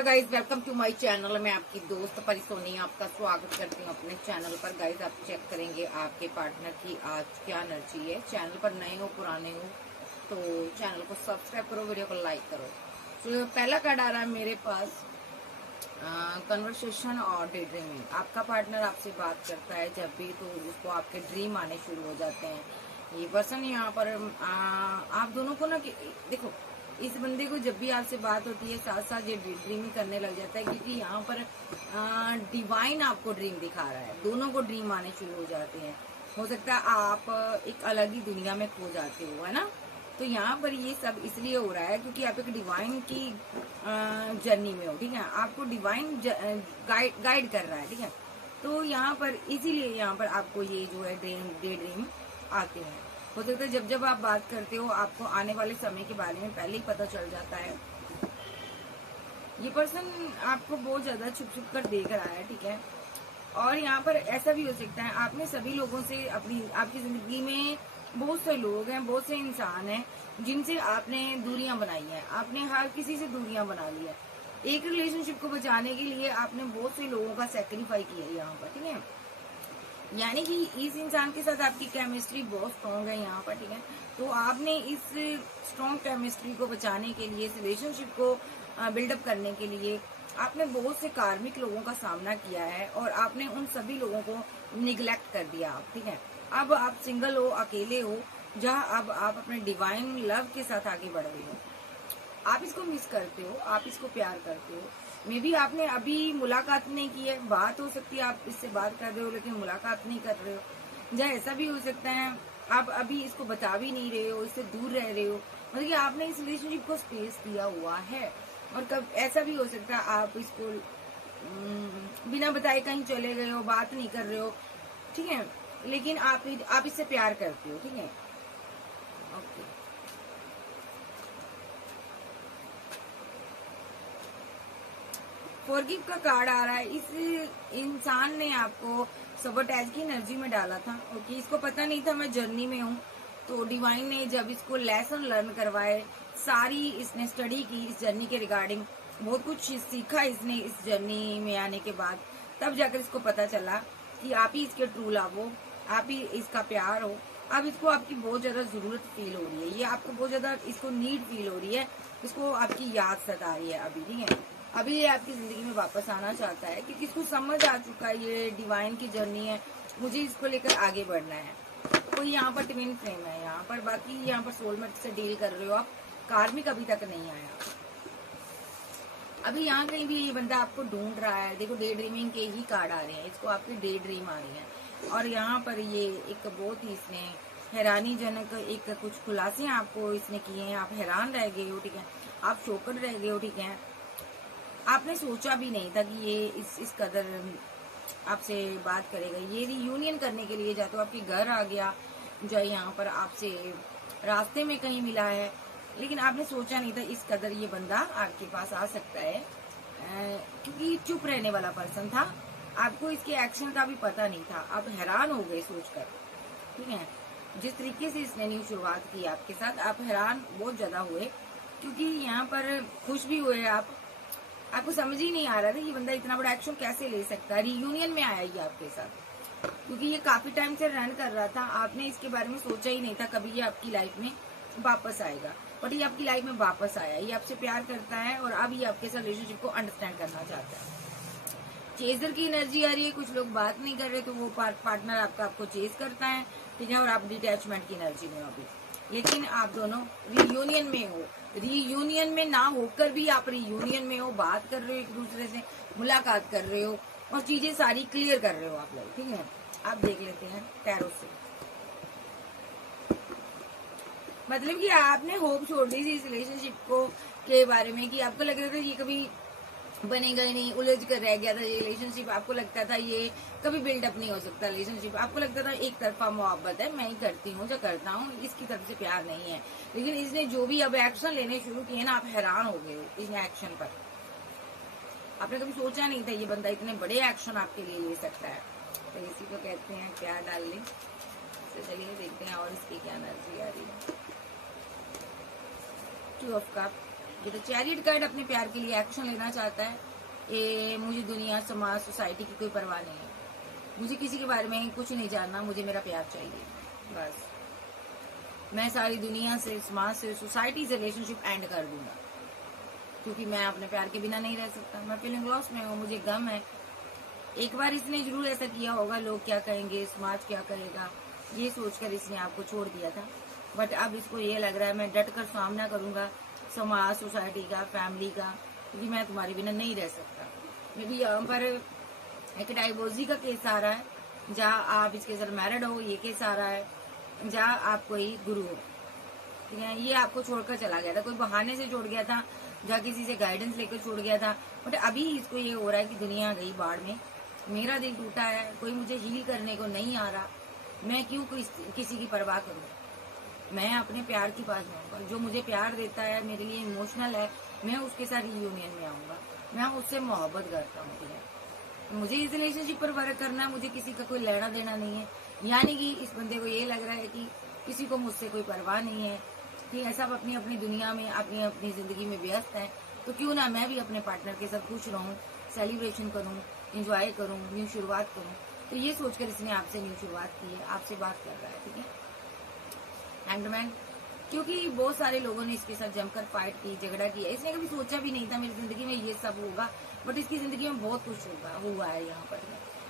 Hello guys, welcome to my channel. मैं आपकी दोस्त परिसोनी आपका स्वागत करती हूँ अपने चैनल पर। गाइज, आप चेक करेंगे आपके पार्टनर की आज क्या एनर्जी है। चैनल पर नए हो पुराने हो तो चैनल को सब्सक्राइब करो, वीडियो को लाइक करो। तो पहला कार्ड आ रहा है मेरे पास, कन्वर्सेशन और डे ड्रीमिंग। आपका पार्टनर आपसे बात करता है जब भी तो उसको आपके ड्रीम आने शुरू हो जाते हैं। ये पर्सन यहाँ पर आप दोनों को ना देखो, इस बंदे को जब भी आपसे बात होती है साथ साथ ये ड्रीमिंग करने लग जाता है, क्योंकि यहाँ पर डिवाइन आपको ड्रीम दिखा रहा है। दोनों को ड्रीम आने शुरू हो जाते हैं। हो सकता है आप एक अलग ही दुनिया में खो जाते हो, है ना। तो यहाँ पर ये सब इसलिए हो रहा है क्योंकि आप एक डिवाइन की जर्नी में हो, ठीक है। आपको डिवाइन गाइड कर रहा है, ठीक है। तो यहाँ पर इसीलिए यहाँ पर आपको ये जो है डे ड्रीम आते हैं। हो सकता है जब आप बात करते हो आपको आने वाले समय के बारे में पहले ही पता चल जाता है। ये पर्सन आपको बहुत ज्यादा छुप छुप कर देख रहा है, ठीक है। और यहाँ पर ऐसा भी हो सकता है आपने सभी लोगों से आपकी जिंदगी में बहुत से लोग हैं, बहुत से इंसान हैं जिनसे आपने दूरियां बनाई है। आपने हर किसी से दूरियां बना ली है। एक रिलेशनशिप को बचाने के लिए आपने बहुत से लोगों का सेक्रीफाई किया है यहाँ पर, ठीक है। यानी कि इस इंसान के साथ आपकी केमिस्ट्री बहुत स्ट्रॉन्ग है यहाँ पर, ठीक है। तो आपने इस स्ट्रॉन्ग केमिस्ट्री को बचाने के लिए, इस रिलेशनशिप को बिल्डअप करने के लिए आपने बहुत से कार्मिक लोगों का सामना किया है और आपने उन सभी लोगों को निगलेक्ट कर दिया, ठीक है। अब आप सिंगल हो, अकेले हो, जहाँ अब आप अपने डिवाइन लव के साथ आगे बढ़ रहे हो। आप इसको मिस करते हो, आप इसको प्यार करते हो। मे बी आपने अभी मुलाकात नहीं की है, बात हो सकती है आप इससे बात कर रहे हो लेकिन मुलाकात नहीं कर रहे हो। या ऐसा भी हो सकता है आप अभी इसको बता भी नहीं रहे हो, इससे दूर रह रहे हो, मतलब कि आपने इस रिलेशनशिप को स्पेस दिया हुआ है। और कब ऐसा भी हो सकता है आप इसको बिना बताए कहीं चले गए हो, बात नहीं कर रहे हो, ठीक है, लेकिन आप इससे प्यार करते हो, ठीक है। ओके, फॉरगिव का कार्ड आ रहा है। इस इंसान ने आपको सबोटैज की एनर्जी में डाला था, ओके। इसको पता नहीं था मैं जर्नी में हूँ, तो डिवाइन ने जब इसको लेसन लर्न करवाए, सारी इसने स्टडी की इस जर्नी के रिगार्डिंग, बहुत कुछ सीखा इसने इस जर्नी में आने के बाद, तब जाकर इसको पता चला कि आप ही इसके ट्रू लव हो, आप ही इसका प्यार हो। अब इसको आपकी बहुत ज्यादा जरूरत फील हो रही है, ये आपको बहुत ज्यादा इसको नीड फील हो रही है, इसको आपकी याद सता रही है अभी, ठीक है। अभी ये आपकी जिंदगी में वापस आना चाहता है क्योंकि इसको समझ आ चुका है ये डिवाइन की जर्नी है, मुझे इसको लेकर आगे बढ़ना है। कोई यहाँ पर ट्विन फ्लेम है यहाँ पर, बाकी यहाँ पर सोलमेट से डील कर रहे हो आप, कार्मिक अभी तक नहीं आया। अभी यहाँ कहीं भी ये बंदा आपको ढूंढ रहा है। देखो, डे ड्रीमिंग के ही कार्ड आ रहे हैं, इसको आपके डे ड्रीम आ रही है। और यहाँ पर ये एक बहुत ही इसने हैरानीजनक एक कुछ खुलासे आपको इसने किए हैं। आप हैरान रह गए हो, ठीक है, आप शॉक्ड रह गए हो, ठीक है। आपने सोचा भी नहीं था कि ये इस कदर आपसे बात करेगा। ये रियूनियन करने के लिए जाते हो आपके घर आ गया, जो यहाँ पर आपसे रास्ते में कहीं मिला है, लेकिन आपने सोचा नहीं था इस कदर ये बंदा आपके पास आ सकता है, क्योंकि चुप रहने वाला पर्सन था। आपको इसके एक्शन का भी पता नहीं था, आप हैरान हो गए सोचकर, ठीक है। जिस तरीके से इसने न्यू शुरुआत की आपके साथ, आप हैरान बहुत ज्यादा हुए, क्योंकि यहाँ पर खुश भी हुए आपको समझ ही नहीं आ रहा था ये बंदा इतना बड़ा एक्शन कैसे ले सकता है। रियूनियन में आया ये आपके साथ, क्योंकि ये काफी टाइम से रन कर रहा था। आपने इसके बारे में सोचा ही नहीं था कभी ये आपकी लाइफ में वापस आएगा, बट ये आपकी लाइफ में वापस आया। ये आपसे प्यार करता है और अब ये आपके साथ रिलेशनशिप को अंडरस्टैंड करना चाहता है। चेजर की एनर्जी आ रही है, कुछ लोग बात नहीं कर रहे तो वो पार्टनर आपको चेज करता है, ठीक है। और आप डिटैचमेंट की एनर्जी में हो अभी, लेकिन आप दोनों रियूनियन में हो। रियूनियन में ना होकर भी आप रियूनियन में हो, बात कर रहे हो, एक दूसरे से मुलाकात कर रहे हो और चीजें सारी क्लियर कर रहे हो आप लोग, ठीक है। आप देख लेते हैं टैरो से, मतलब कि आपने होप छोड़ दी थी इस रिलेशनशिप को के बारे में, कि आपको लग रहा था ये कभी बनेगा ही नहीं, उलझ कर रह गया था ये रिलेशनशिप। आपको लगता था ये कभी बिल्डअप नहीं हो सकता रिलेशनशिप, आपको लगता था एक तरफा मोहब्बत है, मैं ही करती हूँ जो करता हूँ, इसकी तरफ से प्यार नहीं है। लेकिन इसने जो भी अब एक्शन लेने शुरू किए ना, आप हैरान हो गए इस एक्शन पर। आपने कभी सोचा नहीं था ये बंदा इतने बड़े एक्शन आपके लिए ले सकता है। तो इसी को कहते हैं प्यार डालने। तो चलिए देखते हैं और इसकी क्या एनर्जी आ रही है। 2 ऑफ कप, ये तो चैरियट कार्ड अपने प्यार के लिए एक्शन लेना चाहता है। ये मुझे दुनिया, समाज, सोसाइटी की कोई परवाह नहीं है, मुझे किसी के बारे में कुछ नहीं जानना, मुझे मेरा प्यार चाहिए बस। मैं सारी दुनिया से, समाज से, सोसाइटी से रिलेशनशिप एंड कर दूंगा, क्योंकि मैं अपने प्यार के बिना नहीं रह सकता। मैं फीलिंग लॉस में हूँ, मुझे गम है। एक बार इसने जरूर ऐसा किया होगा, लोग क्या कहेंगे, समाज क्या कहेगा, ये सोचकर इसने आपको छोड़ दिया था। बट अब इसको ये लग रहा है मैं डट कर सामना करूंगा समाज, सोसाइटी का, फैमिली का, क्योंकि मैं तुम्हारे बिना नहीं रह सकता। मे भी यहाँ पर एक डाइवोर्सी का केस आ रहा है, जहाँ आप इसके साथ मैरिड हो, ये केस आ रहा है, जहाँ आप कोई गुरु हो, ठीक है। ये आपको छोड़कर चला गया था, कोई बहाने से छोड़ गया था, जहाँ किसी से गाइडेंस लेकर छोड़ गया था। बट अभी इसको ये हो रहा है कि दुनिया गई बाढ़ में, मेरा दिल टूटा है, कोई मुझे हील करने को नहीं आ रहा, मैं क्यों किसी की परवाह करूँ। मैं अपने प्यार के पास जाऊंगा, जो मुझे प्यार देता है, मेरे लिए इमोशनल है, मैं उसके साथ यूनियन में आऊंगा। मैं उससे मोहब्बत करता हूँ, ठीक है। मुझे इस रिलेशनशिप पर वर्क करना है, मुझे किसी का कोई लेना देना नहीं है। यानी कि इस बंदे को ये लग रहा है कि किसी को मुझसे कोई परवाह नहीं है, कि ऐसा अपनी अपनी दुनिया में, अपनी अपनी जिंदगी में व्यस्त है, तो क्यों ना मैं भी अपने पार्टनर के साथ खुश रहूं, सेलिब्रेशन करूं, एंजॉय करूं, न्यू शुरुआत करूं। तो ये सोचकर इसने आपसे न्यू शुरुआत की है, आपसे बात कर रहा है, ठीक है। हैंगमैन, क्योंकि बहुत सारे लोगों ने इसके साथ जमकर फाइट की, झगड़ा किया। इसने कभी सोचा भी नहीं था मेरी जिंदगी में ये सब होगा, बट इसकी जिंदगी में बहुत कुछ हुआ है यहाँ पर।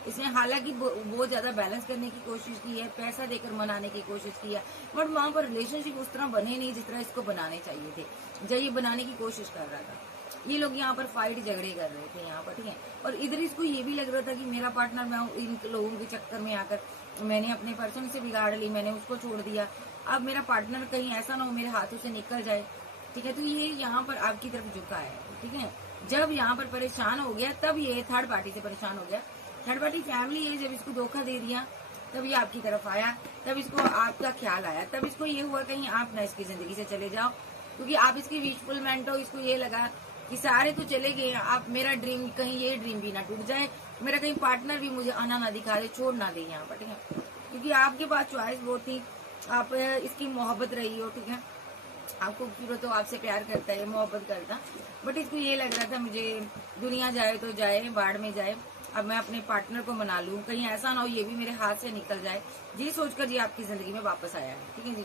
इसने हालांकि बहुत ज्यादा बैलेंस करने की कोशिश की है, पैसा देकर मनाने की कोशिश की है, बट वहां पर रिलेशनशिप उस तरह बने नहीं जिस तरह इसको बनाने चाहिए थे, जब ये बनाने की कोशिश कर रहा था। ये लोग यहाँ पर फाइट झगड़े कर रहे थे यहाँ पर, ठीक है। और इधर इसको ये भी लग रहा था कि मेरा पार्टनर, मैं इन लोगों के चक्कर में आकर मैंने अपने पर्सन से बिगाड़ ली, मैंने उसको छोड़ दिया, अब मेरा पार्टनर कहीं ऐसा ना हो मेरे हाथों से निकल जाए, ठीक है। तो ये यहाँ पर आपकी तरफ झुका है, ठीक है। जब यहाँ पर परेशान हो गया, तब ये थर्ड पार्टी से परेशान हो गया, थर्ड पार्टी फैमिली है, जब इसको धोखा दे दिया तब ये आपकी तरफ आया, तब इसको आपका ख्याल आया, तब इसको ये हुआ कहीं आप ना इसकी जिंदगी से चले जाओ, क्योंकि आप इसकी विशफुलमेंट हो। इसको ये लगा कि सारे तो चले गए, आप मेरा ड्रीम, कहीं ये ड्रीम भी ना टूट जाए, मेरा कहीं पार्टनर भी मुझे आना ना दिखा दे, छोड़ ना दे यहाँ पर, ठीक है। क्योंकि आपके पास चॉइस बहुत थी, आप इसकी मोहब्बत रही हो, ठीक है। आपको खूबसूरत हो, आपसे प्यार करता है, मोहब्बत करता, बट इसको ये लग रहा था मुझे दुनिया जाए तो जाए, बाढ़ में जाए, अब मैं अपने पार्टनर को मना लूं, कहीं ऐसा ना हो ये भी मेरे हाथ से निकल जाए, ये सोचकर जी आपकी जिंदगी में वापस आया है, ठीक है जी।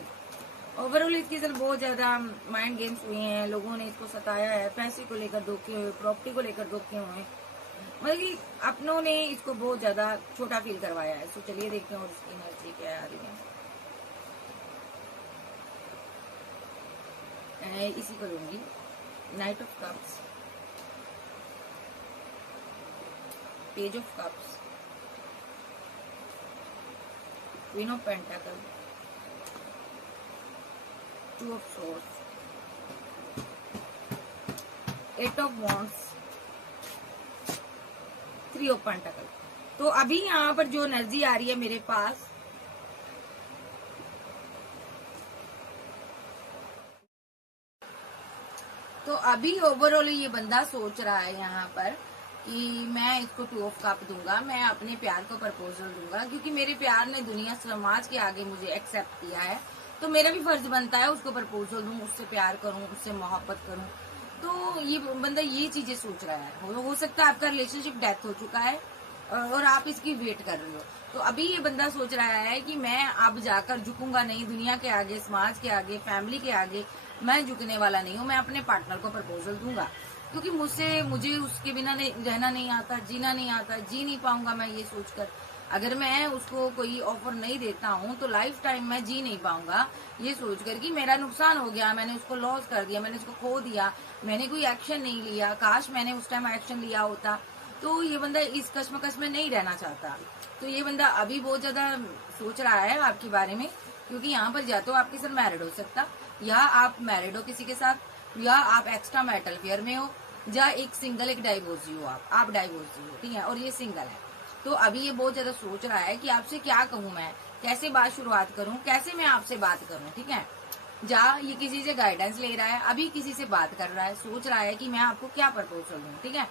ओवरऑल इसके साथ बहुत ज्यादा माइंड गेम्स हुए हैं, लोगों ने इसको सताया है, पैसे को लेकर धोखे हुए, प्रॉपर्टी को लेकर धोखे हुए, मतलब कि अपनों ने इसको बहुत ज्यादा छोटा फील करवाया है। सो चलिए देखते हैं और इसकी एनर्जी क्या आ रही है। इसी को लूंगी, knight of cups, page of cups, queen of pentacle, two of swords, eight of wands, three of pentacle. तो अभी यहाँ पर जो एनर्जी आ रही है मेरे पास, तो अभी ओवरऑल ये बंदा सोच रहा है यहाँ पर कि मैं इसको टू ऑफ कप दूंगा, मैं अपने प्यार को प्रपोजल दूंगा, क्योंकि मेरे प्यार ने दुनिया, समाज के आगे मुझे एक्सेप्ट किया है, तो मेरा भी फर्ज बनता है उसको प्रपोजल दूं, उससे प्यार करूं, उससे मोहब्बत करूं। तो ये बंदा ये चीजें सोच रहा है। हो सकता है आपका रिलेशनशिप डेथ हो चुका है और आप इसकी वेट कर रहे हो। तो अभी ये बंदा सोच रहा है कि मैं अब जाकर झुकूंगा नहीं, दुनिया के आगे, समाज के आगे, फैमिली के आगे मैं झुकने वाला नहीं हूँ, मैं अपने पार्टनर को प्रपोजल दूंगा, क्योंकि मुझे उसके बिना रहना नहीं आता, जीना नहीं आता, जी नहीं पाऊंगा मैं ये सोचकर। अगर मैं उसको कोई ऑफर नहीं देता हूँ तो लाइफ टाइम मैं जी नहीं पाऊंगा ये सोचकर कि मेरा नुकसान हो गया, मैंने उसको लॉस कर दिया, मैंने उसको खो दिया, मैंने कोई एक्शन नहीं लिया, काश मैंने उस टाइम एक्शन लिया होता। तो ये बंदा इस कश्मकश में नहीं रहना चाहता। तो ये बंदा अभी बहुत ज्यादा सोच रहा है आपके बारे में, क्योंकि यहाँ पर या तो आपके साथ मैरिड हो सकता, या आप मैरिड हो किसी के साथ, या आप एक्स्ट्रा मैरिटल अफेयर में हो, या एक सिंगल, एक डाइवोर्सी हो, आप डाइवोर्सी हो, ठीक है, और ये सिंगल है। तो अभी ये बहुत ज्यादा सोच रहा है कि आपसे क्या कहूँ मैं, कैसे बात शुरुआत करूँ, कैसे मैं आपसे बात करूँ, ठीक है। ये किसी से गाइडेंस ले रहा है, अभी किसी से बात कर रहा है, सोच रहा है कि मैं आपको क्या प्रपोजल दूं, ठीक है।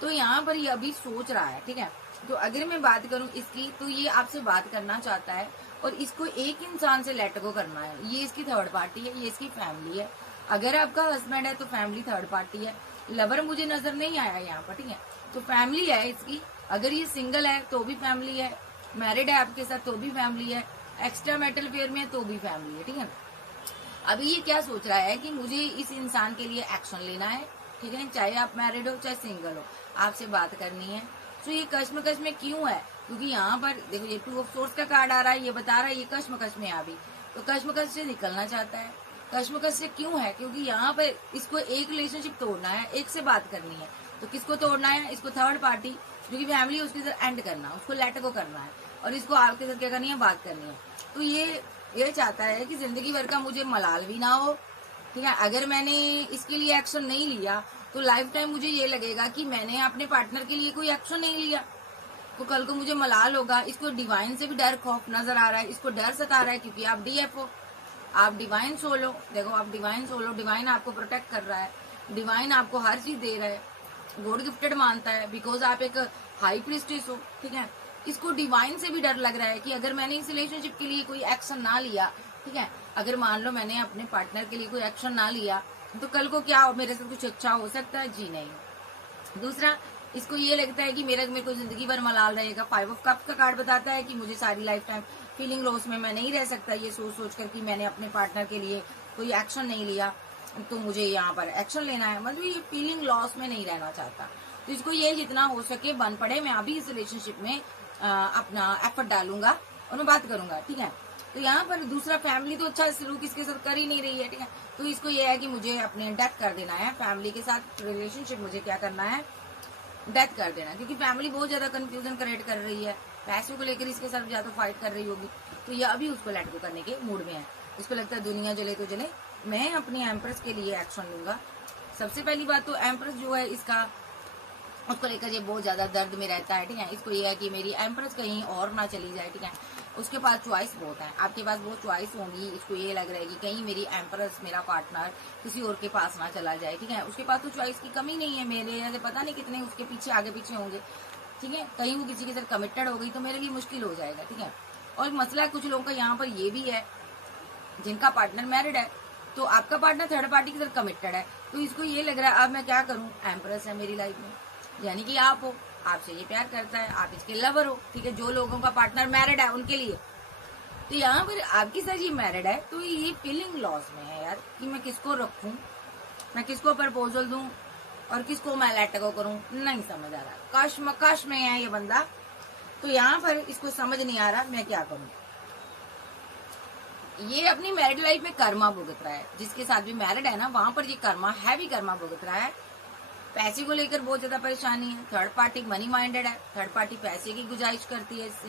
तो यहाँ पर ये अभी सोच रहा है, ठीक है। तो अगर मैं बात करूं इसकी, तो ये आपसे बात करना चाहता है और इसको एक इंसान से लेट गो करना है। ये इसकी थर्ड पार्टी है, ये इसकी फैमिली है, अगर आपका हस्बैंड है तो फैमिली थर्ड पार्टी है। लवर मुझे नजर नहीं आया यहाँ पर, ठीक है, तो फैमिली है इसकी। अगर ये सिंगल है तो भी फैमिली है, मैरिड है आपके साथ तो भी फैमिली है, एक्स्ट्रा मैरिटल अफेयर में है तो भी फैमिली है, ठीक है। अभी ये क्या सोच रहा है कि मुझे इस इंसान के लिए एक्शन लेना है, ठीक है, चाहे आप मैरिड हो चाहे सिंगल हो, आपसे बात करनी है। तो ये कश्मकश में क्यों है? क्योंकि यहाँ पर देखो ये 2 ऑफ सोर्स का कार्ड आ रहा है, ये बता रहा है ये कश्मकश में है अभी, तो कश्मकश से निकलना चाहता है। कश्मकश से क्यों है? क्योंकि यहाँ पर इसको एक रिलेशनशिप तोड़ना है, एक से बात करनी है। तो किसको तोड़ना है? इसको थर्ड पार्टी जो कि फैमिली उसके साथ एंड करना, उसको लेट गो करना है, और इसको आपके साथ क्या करनी है? बात करनी है। तो ये चाहता है कि जिंदगी भर का मुझे मलाल भी ना हो, ठीक है। अगर मैंने इसके लिए एक्शन नहीं लिया तो लाइफ टाइम मुझे ये लगेगा कि मैंने अपने पार्टनर के लिए कोई एक्शन नहीं लिया, तो कल को मुझे मलाल होगा। इसको डिवाइन से भी डर खौफ नजर आ रहा है, इसको डर सता रहा है, क्योंकि आप डीएफ हो, आप डिवाइन सोल हो। देखो आप डिवाइन सोल हो, डिवाइन आपको प्रोटेक्ट कर रहा है, डिवाइन आपको हर चीज दे रहा है, गॉड गिफ्टेड मानता है, बिकॉज आप एक हाई प्रीस्टेस हो, ठीक है। इसको डिवाइन से भी डर लग रहा है कि अगर मैंने इस रिलेशनशिप के लिए कोई एक्शन ना लिया, ठीक है, अगर मान लो मैंने अपने पार्टनर के लिए कोई एक्शन ना लिया तो कल को क्या मेरे साथ कुछ अच्छा हो सकता है? जी नहीं। दूसरा, इसको ये लगता है कि मेरे को जिंदगी भर मलाल रहेगा। 5 ऑफ कप्स का कार्ड बताता है कि मुझे सारी लाइफ टाइम फीलिंग लॉस में मैं नहीं रह सकता, ये सोच कर कि मैंने अपने पार्टनर के लिए कोई एक्शन नहीं लिया, तो मुझे यहाँ पर एक्शन लेना है। मतलब ये फीलिंग लॉस में नहीं रहना चाहता, तो इसको ये जितना हो सके बन पड़े मैं अभी इस रिलेशनशिप में अपना एफर्ट डालूंगा और मैं बात करूंगा, ठीक है। तो यहाँ पर दूसरा, फैमिली तो अच्छा सलूक इसके साथ कर ही नहीं रही है, ठीक है, तो इसको ये है कि मुझे अपने डेथ कर देना है, फैमिली के साथ रिलेशनशिप मुझे क्या करना है? डेथ कर देना, क्योंकि फैमिली बहुत ज्यादा कंफ्यूजन क्रिएट कर रही है, पैसों को लेकर इसके साथ ज्यादा फाइट कर रही होगी, तो ये अभी उसको लेट गो करने के मूड में है। उसको लगता है दुनिया जले तो जले, मैं अपनी एम्प्रेस के लिए एक्शन लूंगा। सबसे पहली बात तो एम्प्रेस जो है इसका, उसको लेकर ये बहुत ज्यादा दर्द में रहता है, ठीक है। इसको ये है कि मेरी एम्प्रेस कहीं और ना चली जाए, ठीक है। उसके पास चॉइस बहुत है, आपके पास बहुत चॉइस होंगी। इसको ये लग रहा है कि कहीं मेरी एम्प्रेस, मेरा पार्टनर किसी और के पास ना चला जाए, ठीक है। उसके पास तो चॉइस की कमी नहीं है, मेरे यहाँ से पता नहीं कितने उसके पीछे आगे पीछे होंगे, ठीक है। कहीं वो किसी के साथ कमिटेड हो गई तो मेरे लिए मुश्किल हो जाएगा, ठीक है। और मसला कुछ लोगों का यहाँ पर ये भी है जिनका पार्टनर मैरिड है, तो आपका पार्टनर थर्ड पार्टी के साथ कमिटेड है, तो इसको ये लग रहा है अब मैं क्या करूं, एम्प्रेस है मेरी लाइफ में, यानी कि आप हो, आपसे ये प्यार करता है, आप इसके लवर हो, ठीक है। जो लोगों का पार्टनर मैरिड है उनके लिए, तो यहाँ पर आपके साथ ये मैरिड है, तो ये फीलिंग लॉस में है यार कि मैं किसको रखूं, मैं किसको प्रपोजल दूं और किसको मैं लेट गो करूं, नहीं समझ आ रहा, कश्मकश में है ये बंदा। तो यहाँ पर इसको समझ नहीं आ रहा मैं क्या करूं। ये अपनी मैरिड लाइफ में कर्मा भुगत रहा है, जिसके साथ भी मैरिड है ना वहां पर ये कर्मा हैवी कर्मा भुगत रहा है। पैसे को लेकर बहुत ज्यादा परेशानी है, थर्ड पार्टी मनी माइंडेड है, थर्ड पार्टी पैसे की गुजारिश करती है इससे,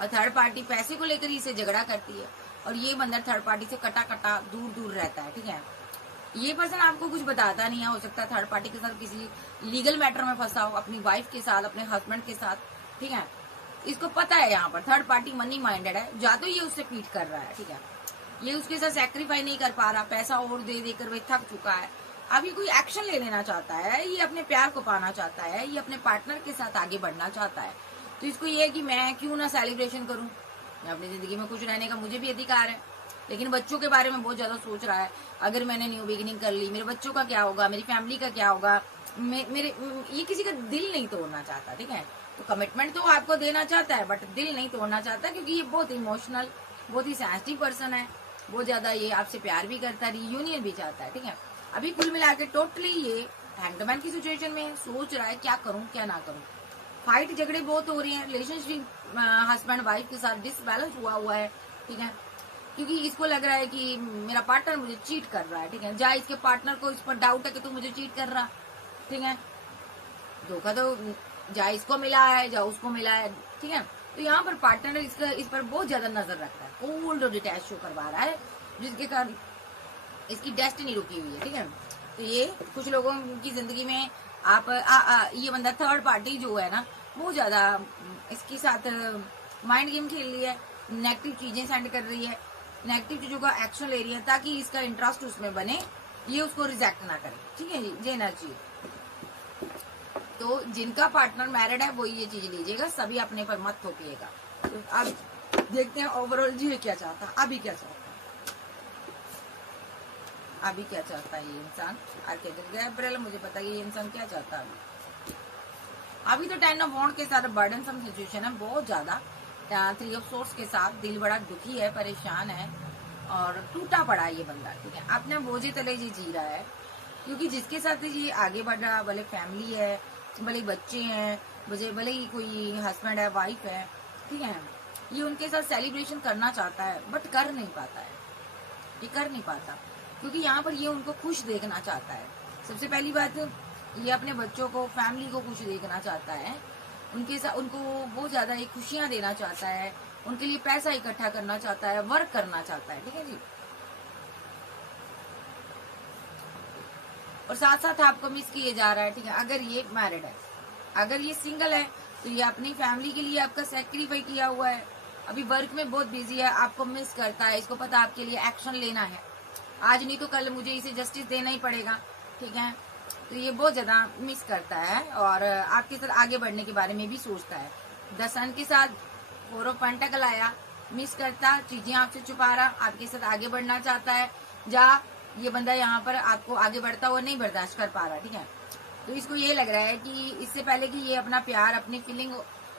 और थर्ड पार्टी पैसे को लेकर इसे झगड़ा करती है, और ये बंदा थर्ड पार्टी से कटा कटा दूर दूर रहता है, ठीक है। ये पर्सन आपको कुछ बताता नहीं है, हो सकता है थर्ड पार्टी के साथ किसी लीगल मैटर में फंसा हो, अपनी वाइफ के साथ, अपने हस्बैंड के साथ, ठीक है। इसको पता है यहाँ पर थर्ड पार्टी मनी माइंडेड है, जा तो ये उससे पीट कर रहा है, ठीक है। ये उसके साथ सैक्रिफाइस नहीं कर पा रहा, पैसा और दे देकर वही थक चुका है, अब ये कोई एक्शन ले लेना चाहता है, ये अपने प्यार को पाना चाहता है, ये अपने पार्टनर के साथ आगे बढ़ना चाहता है। तो इसको ये है कि मैं क्यों ना सेलिब्रेशन करूं, मैं अपनी जिंदगी में खुश रहने का मुझे भी अधिकार है, लेकिन बच्चों के बारे में बहुत ज्यादा सोच रहा है। अगर मैंने न्यू बिगिनिंग कर ली, मेरे बच्चों का क्या होगा, मेरी फैमिली का क्या होगा, मेरे ये किसी का दिल नहीं तोड़ना चाहता, ठीक है। तो कमिटमेंट तो आपको देना चाहता है बट दिल नहीं तोड़ना चाहता, क्योंकि ये बहुत इमोशनल, बहुत ही सेंसिटिव पर्सन है, बहुत ज्यादा ये आपसे प्यार भी करता है, रियूनियन भी चाहता है, ठीक है। अभी कुल मिला के टोटली ये हैंग्ड मैन की सिचुएशन में सोच रहा है क्या करूं क्या ना करूं। फाइट झगड़े बहुत हो रही हैं, रिलेशनशिप हस्बैंड वाइफ के साथ डिसबैलेंस हुआ है, ठीक है, क्योंकि इसको लग रहा है कि मेरा पार्टनर मुझे चीट कर रहा है, ठीक है। जा इसके पार्टनर को इस पर डाउट है कि तू मुझे चीट कर रहा, ठीक है। धोखा तो जा इसको मिला है जा उसको मिला है, ठीक है। तो यहाँ पर पार्टनर इस पर बहुत ज्यादा नजर रखता है, कोल्ड और डिटैच शो करवा रहा है, जिसके कारण इसकी डेस्टिनी रुकी हुई है, ठीक है। तो ये कुछ लोगों की जिंदगी में आप ये बंदा थर्ड पार्टी जो है ना वो ज्यादा इसके साथ माइंड गेम खेल रही है, नेगेटिव चीजें सेंड कर रही है, नेगेटिव चीजों का एक्शन ले रही है ताकि इसका इंटरेस्ट उसमें बने, ये उसको रिजेक्ट ना करे, ठीक है जी। ये एनर्जी, तो जिनका पार्टनर मैरिड है वो ये चीज लीजिएगा, सभी अपने पर मत थोपिएगा। तो अब देखते हैं ओवरऑल जी क्या चाहता, अभी क्या चाहता। अभी क्या चाहता है ये इंसान। आर्कैंजल गैब्रिएल, मुझे पता है ये इंसान क्या चाहता है अभी तो 10 ऑफ वॉन्ड के साथ बर्डनसम सिचुएशन है बहुत ज्यादा। 3 ऑफ सोर्स के साथ दिल बड़ा दुखी है, परेशान है और टूटा पड़ा है ये बंदा, ठीक है। अपने बोझे तले ये जी रहा है, क्योंकि जिसके साथ ये आगे बढ़ रहा, भले फैमिली है, भले बच्चे हैं, भले ही कोई हस्बैंड है, वाइफ है, ठीक है, ये उनके साथ सेलिब्रेशन करना चाहता है बट कर नहीं पाता है। ये कर नहीं पाता क्योंकि यहाँ पर ये उनको खुश देखना चाहता है। सबसे पहली बात, ये अपने बच्चों को, फैमिली को खुश देखना चाहता है, उनके साथ उनको बहुत ज्यादा ये खुशियां देना चाहता है, उनके लिए पैसा इकट्ठा करना चाहता है, वर्क करना चाहता है, ठीक है जी। और साथ साथ आपको मिस किए जा रहा है, ठीक है। अगर ये मैरिड है, अगर ये सिंगल है तो ये अपनी फैमिली के लिए आपका सेक्रीफाई किया हुआ है, अभी वर्क में बहुत बिजी है, आपको मिस करता है, इसको पता आपके लिए एक्शन लेना है, आज नहीं तो कल मुझे इसे जस्टिस देना ही पड़ेगा, ठीक है। तो ये बहुत ज्यादा मिस करता है और आपके साथ आगे बढ़ने के बारे में भी सोचता है। 10 सन के साथ 4 ऑफ पेंटाकल आया, मिस करता, चीजें आपसे छुपा रहा, आपके साथ आगे बढ़ना चाहता है, ये बंदा यहाँ पर आपको आगे बढ़ता हुआ नहीं बर्दाश्त कर पा रहा, ठीक है। तो इसको ये लग रहा है कि इससे पहले कि ये अपना प्यार, अपनी फीलिंग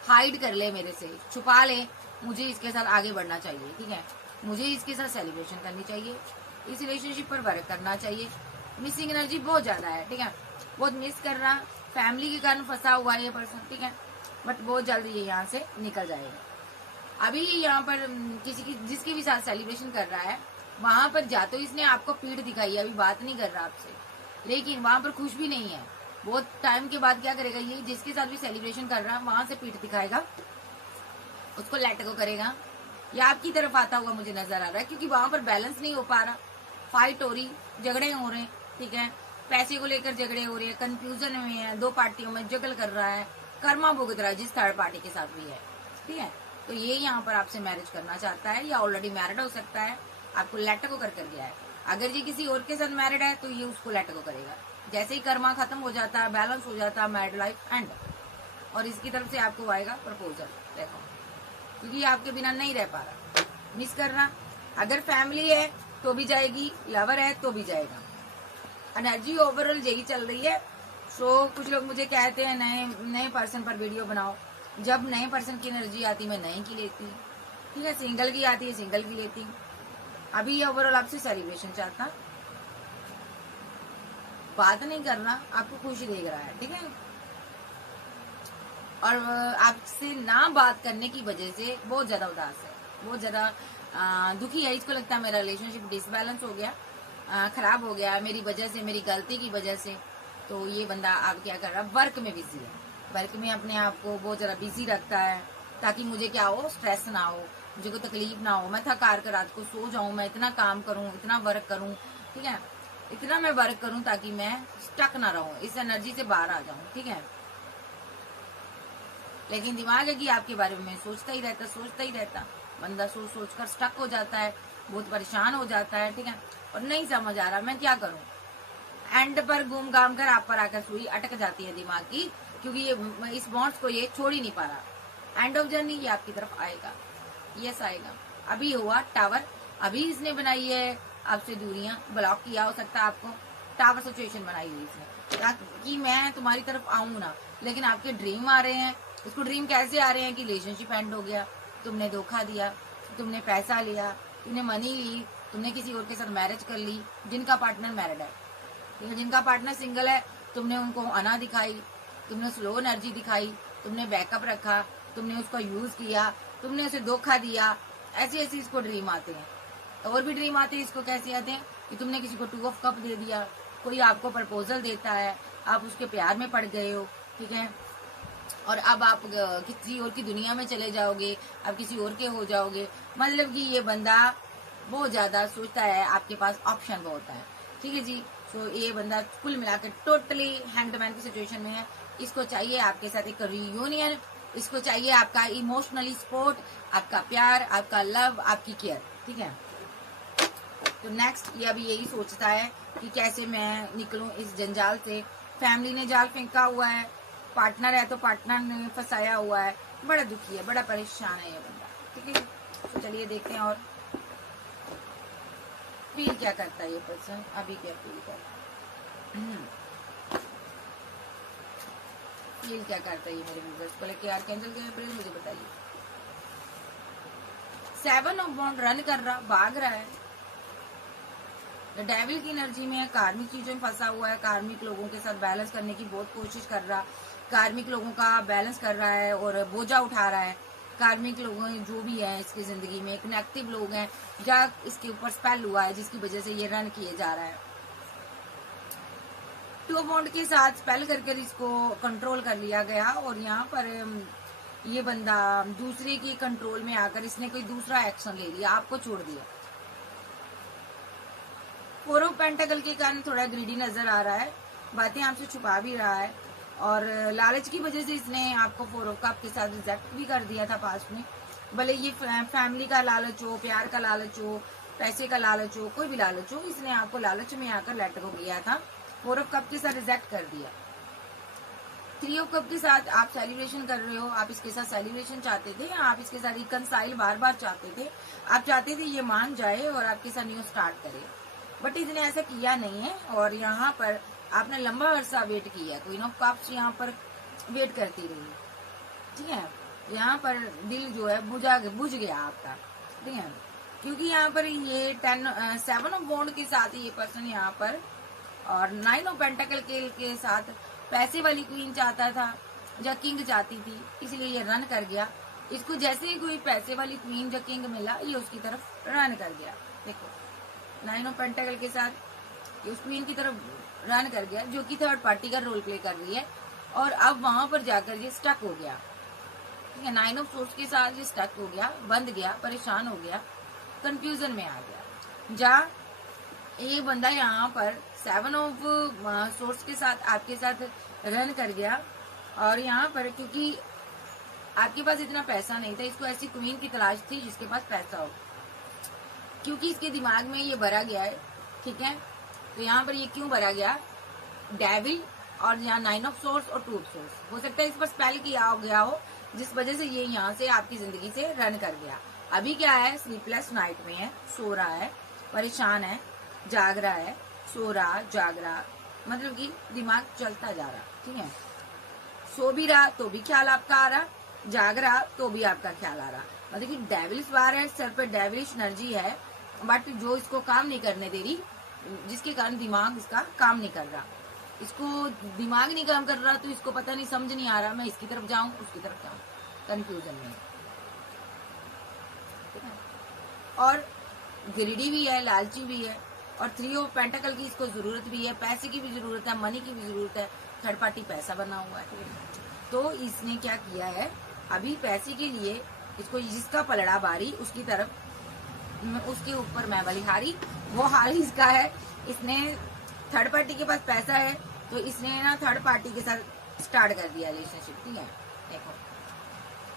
हाइड कर ले, मेरे से छुपा ले, मुझे इसके साथ आगे बढ़ना चाहिए, ठीक है। मुझे इसके साथ सेलिब्रेशन करनी चाहिए, इस रिलेशनशिप पर वर्क करना चाहिए। मिसिंग एनर्जी बहुत ज्यादा है, ठीक है, बहुत मिस कर रहा, फैमिली के कारण फंसा हुआ है ये पर्सन, ठीक है, बट बहुत जल्दी ये यहाँ से निकल जाएगा। अभी यहाँ पर जिसके भी साथ सेलिब्रेशन कर रहा है, वहां पर जा तो इसने आपको पीठ दिखाई है, अभी बात नहीं कर रहा आपसे, लेकिन वहां पर खुश भी नहीं है। बहुत टाइम के बाद क्या करेगा ये, जिसके साथ भी सेलिब्रेशन कर रहा है वहां से पीठ दिखाएगा, उसको लेट को करेगा, या आपकी तरफ आता हुआ मुझे नजर आ रहा है, क्योंकि वहां पर बैलेंस नहीं हो पा रहा, फाइट हो रही, झगड़े हो रहे हैं, ठीक है, पैसे को लेकर झगड़े हो रहे हैं, कंफ्यूजन में है, 2 पार्टियों में जगल कर रहा है, कर्मा भुगत रहा है जिस थर्ड पार्टी के साथ भी है, ठीक है। तो ये यहाँ पर आपसे मैरिज करना चाहता है, या ऑलरेडी मैरिड हो सकता है, आपको लेट को कर गया है। अगर ये किसी और के साथ मैरिड है तो ये उसको लेट को करेगा, जैसे ही कर्मा खत्म हो जाता है, बैलेंस हो जाता है, मैरिड लाइफ एंड। और इसकी तरफ से आपको आएगा प्रपोजल, देखो, क्योंकि आपके बिना नहीं रह पा रहा, मिस कर रहा। अगर फैमिली है तो भी जाएगी, लवर है तो भी जाएगा, एनर्जी ओवरऑल यही चल रही है। सो कुछ लोग मुझे कहते हैं नए पर्सन पर वीडियो बनाओ, जब नए पर्सन की एनर्जी आती मैं नए की लेती हूँ, ठीक है, सिंगल की आती है सिंगल की लेती हूँ। अभी ये ओवरऑल आपसे सेलिब्रेशन चाहता, बात नहीं करना, आपको खुशी देख रहा है, ठीक है। और आपसे ना बात करने की वजह से बहुत ज्यादा उदास है, बहुत ज्यादा दुखी है, इसको लगता है मेरा रिलेशनशिप डिसबैलेंस हो गया, खराब हो गया मेरी वजह से, मेरी गलती की वजह से। तो ये बंदा आप क्या कर रहा है, वर्क में बिजी है, वर्क में अपने आप को बहुत ज्यादा बिजी रखता है, ताकि मुझे क्या हो, स्ट्रेस ना हो, मुझे कोई तकलीफ ना हो, मैं थक हार कर रात को सो जाऊं, मैं इतना काम करूं, इतना वर्क करूं, ठीक है, इतना मैं वर्क करूं ताकि मैं स्टक ना रहूं, इस एनर्जी से बाहर आ जाऊं, ठीक है। लेकिन दिमाग है कि आपके बारे में सोचता ही रहता, बंदा सोच कर स्टक हो जाता है, बहुत परेशान हो जाता है, ठीक है, और नहीं समझ आ रहा मैं क्या करूं। एंड पर घूम घाम कर आप पर आकर सुई अटक जाती है दिमाग की, क्योंकि ये इस बॉन्ड्स को ये छोड़ ही नहीं पा रहा। एंड ऑफ जर्नी ये आपकी तरफ आएगा, यस आएगा। अभी हुआ टावर, अभी इसने बनाई है आपसे दूरियां, ब्लॉक किया हो सकता है आपको, टावर सिचुएशन बनाई हुई इसने, ताकि मैं तुम्हारी तरफ आऊं ना, लेकिन आपके ड्रीम आ रहे हैं। उसको ड्रीम कैसे आ रहे हैं कि रिलेशनशिप एंड हो गया, तुमने धोखा दिया, तुमने पैसा लिया, तुमने मनी ली, तुमने किसी और के साथ मैरिज कर ली, जिनका पार्टनर मैरिड है, ठीक है, जिनका पार्टनर सिंगल है, तुमने उनको अना दिखाई, तुमने स्लो एनर्जी दिखाई, तुमने बैकअप रखा, तुमने उसका यूज किया, तुमने उसे धोखा दिया, ऐसे ऐसे इसको ड्रीम आते हैं। और भी ड्रीम आते हैं, इसको कैसे आते हैं कि तुमने किसी को 2 ऑफ कप दे दिया, कोई आपको प्रपोजल देता है, आप उसके प्यार में पड़ गए हो, ठीक है, और अब आप किसी और की दुनिया में चले जाओगे, अब किसी और के हो जाओगे। मतलब कि ये बंदा बहुत ज्यादा सोचता है, आपके पास ऑप्शन बहुत है, ठीक है जी। सो ये बंदा कुल मिलाकर टोटली हैंडमैन की सिचुएशन में है। इसको चाहिए आपके साथ एक रियूनियन, इसको चाहिए आपका इमोशनली सपोर्ट, आपका प्यार, आपका लव, आपकी केयर, ठीक है। तो नेक्स्ट ये अभी यही सोचता है कि कैसे मैं निकलूं इस जंजाल से। फैमिली ने जाल फेंका हुआ है, पार्टनर है तो पार्टनर ने फंसाया हुआ है, बड़ा दुखी है, बड़ा परेशान है ये बंदा, ठीक है। तो चलिए देखते हैं और फील क्या करता है ये पर्सन, अभी क्या फील करता है, फील क्या करता है ये मेरे व्यूअर्स को लेके आर्कएंजल के प्लीज मुझे बताइए। 7 ऑफ वॉन्ड रन कर रहा, भाग रहा है, डेविल की एनर्जी में है, कार्मिक चीजों में फंसा हुआ है, कार्मिक लोगों के साथ बैलेंस करने की बहुत कोशिश कर रहा, कार्मिक लोगों का बैलेंस कर रहा है और बोझा उठा रहा है। कार्मिक लोग जो भी है इसकी जिंदगी में, एक नेगेटिव लोग हैं या इसके ऊपर स्पेल हुआ है जिसकी वजह से ये रन किए जा रहा है। 2 ऑफ वॉन्ड के साथ स्पेल करके इसको कंट्रोल कर लिया गया और यहाँ पर ये बंदा दूसरे की कंट्रोल में आकर इसने कोई दूसरा एक्शन ले लिया, आपको छोड़ दिया। 4 ऑफ पेंटाकल के कारण थोड़ा ग्रीडी नजर आ रहा है, बातें आपसे छुपा भी रहा है और लालच की वजह से इसने आपको 4 ऑफ कप के साथ रिजेक्ट भी कर दिया था पास्ट में। भले ये फैमिली का लालच हो, प्यार का लालच हो, पैसे का लालच हो, कोई भी लालच हो, इसने आपको लालच में आकर लेट गो किया था, 4 ऑफ कप के साथ रिजेक्ट कर दिया। 3 ऑफ कप के साथ आप सेलिब्रेशन कर रहे हो, आप इसके साथ सेलिब्रेशन चाहते थे, आप इसके साथ रिकनसाइल बार बार चाहते थे, आप चाहते थे ये मान जाए और आपके साथ न्यू स्टार्ट करे, बट इसने ऐसा किया नहीं है और यहाँ पर आपने लंबा अरसा वेट किया। क्वीन ऑफ कप्स यहाँ पर वेट करती रही, ठीक है। यहाँ पर दिल जो है बुझ गया आपका, ठीक है, क्योंकि यहाँ पर ये 7 ऑफ वॉन्ड के साथ ये पर्सन यहाँ पर और 9 ऑफ पेंटाकल के साथ पैसे वाली क्वीन चाहता था या किंग चाहती थी, इसलिए ये रन कर गया। इसको जैसे ही कोई पैसे वाली क्वीन या किंग मिला ये उसकी तरफ रन कर गया। देखो 9 ऑफ पेंटाकल के साथ उस क्वीन की तरफ रन कर गया जो कि थर्ड पार्टी का रोल प्ले कर रही है और अब वहां पर जाकर ये स्टक हो गया, ठीक है। 9 ऑफ सोर्स के साथ ये स्टक हो गया, बंद गया, परेशान हो गया, कंफ्यूजन में आ गया। जहाँ ये बंदा यहाँ पर 7 ऑफ सोर्स के साथ आपके साथ रन कर गया और यहाँ पर क्योंकि आपके पास इतना पैसा नहीं था, इसको ऐसी क्वीन की तलाश थी जिसके पास पैसा हो, क्योंकि इसके दिमाग में ये भरा गया है, ठीक है। तो यहाँ पर ये क्यों भरा गया, डेविल और यहाँ 9 ऑफ सोर्स और 2 ऑफ सोर्स, हो सकता है इस पर स्पेल किया गया हो जिस वजह से ये यहाँ से आपकी जिंदगी से रन कर गया। अभी क्या है, स्लीपलेस नाइट में है, सो रहा है, परेशान है, जाग रहा है, सो रहा, जाग रहा, मतलब कि दिमाग चलता जा रहा, ठीक है। सो भी रहा तो भी ख्याल आपका आ रहा, जाग रहा तो भी आपका ख्याल आ रहा, मतलब कि डेविल्स वार है, सर पर डेविलिश एनर्जी है, बट जो इसको काम नहीं करने दे रही, जिसके कारण दिमाग इसका काम नहीं कर रहा। इसको दिमाग नहीं काम कर रहा तो इसको पता नहीं, समझ नहीं आ रहा मैं इसकी तरफ जाऊं उसकी तरफ जाऊं, कंफ्यूजन में, ठीक है। और ग्रीडी भी है, लालची भी है और 3 ऑफ पेंटाकल की इसको जरूरत भी है, पैसे की भी जरूरत है, मनी की भी जरूरत है, थर्ड पार्टी पैसा बना हुआ है। तो इसने क्या किया है, अभी पैसे के लिए इसको जिसका पलड़ा बारी उसकी तरफ, उसके ऊपर मैं वाली हारी, वो हाल इसका है। इसने थर्ड पार्टी के पास पैसा है तो इसने ना थर्ड पार्टी के साथ स्टार्ट कर दिया रिलेशनशिप, ठीक है, देखो,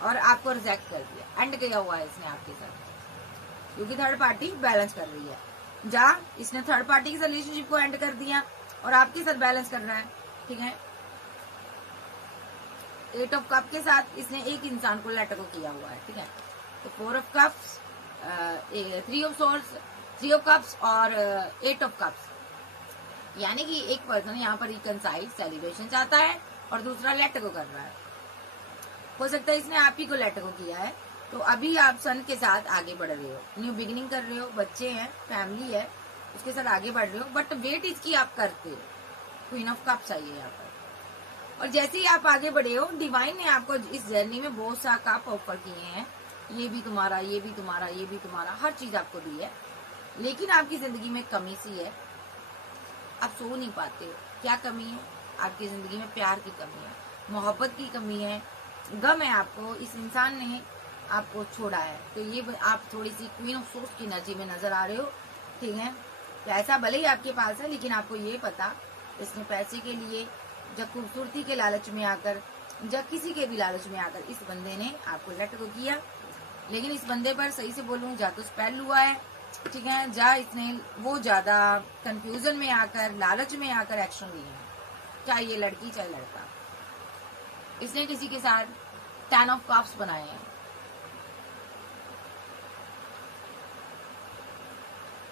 और आपको रिजेक्ट कर दिया, एंड किया हुआ है इसने आपके साथ, क्योंकि थर्ड पार्टी बैलेंस कर रही है। जहाँ इसने थर्ड पार्टी के साथ रिलेशनशिप को एंड कर दिया और आपके साथ बैलेंस कर रहा है, ठीक है। 8 ऑफ कप के साथ इसने एक इंसान को लेट गो किया हुआ है, ठीक है। तो 4 of cups, 3 of source, 3 of cups और 8 ऑफ कप्स, यानी कि एक पर्सन यहाँ पर रिकनसाइल सेलिब्रेशन चाहता है और दूसरा लेट गो कर रहा है। हो सकता है इसने आप ही को लेट गो किया है, तो अभी आप सन के साथ आगे बढ़ रहे हो, न्यू बिगिनिंग कर रहे हो, बच्चे हैं, फैमिली है, उसके साथ आगे बढ़ रहे हो, बट वेट इसकी आप करते हो। क्वीन ऑफ कप्स आई है यहाँ पर, और जैसे ही आप आगे बढ़े हो, डिवाइन ने आपको इस जर्नी में बहुत सा कप ऑफर किए हैं, ये भी तुम्हारा, ये भी तुम्हारा, ये भी तुम्हारा, हर चीज आपको दी है, लेकिन आपकी जिंदगी में कमी सी है, आप सो नहीं पाते हो। क्या कमी है आपकी जिंदगी में? प्यार की कमी है, मोहब्बत की कमी है, गम है आपको, इस इंसान ने आपको छोड़ा है, तो ये आप थोड़ी सी क्वीन ऑफ सोर्स की एनर्जी में नजर आ रहे हो, ठीक है। पैसा भले ही आपके पास है, लेकिन आपको ये पता इसने पैसे के लिए, जब खूबसूरती के लालच में आकर, जब किसी के भी लालच में आकर इस बंदे ने आपको लेट गो किया, लेकिन इस बंदे पर सही से बोलूं जा तो स्पेल हुआ है, ठीक है, जा इसने वो ज्यादा कंफ्यूजन में आकर, लालच में आकर एक्शन लिया, चाहे ये लड़की चाहे लड़का। इसने किसी के साथ 10 ऑफ कप्स बनाए हैं,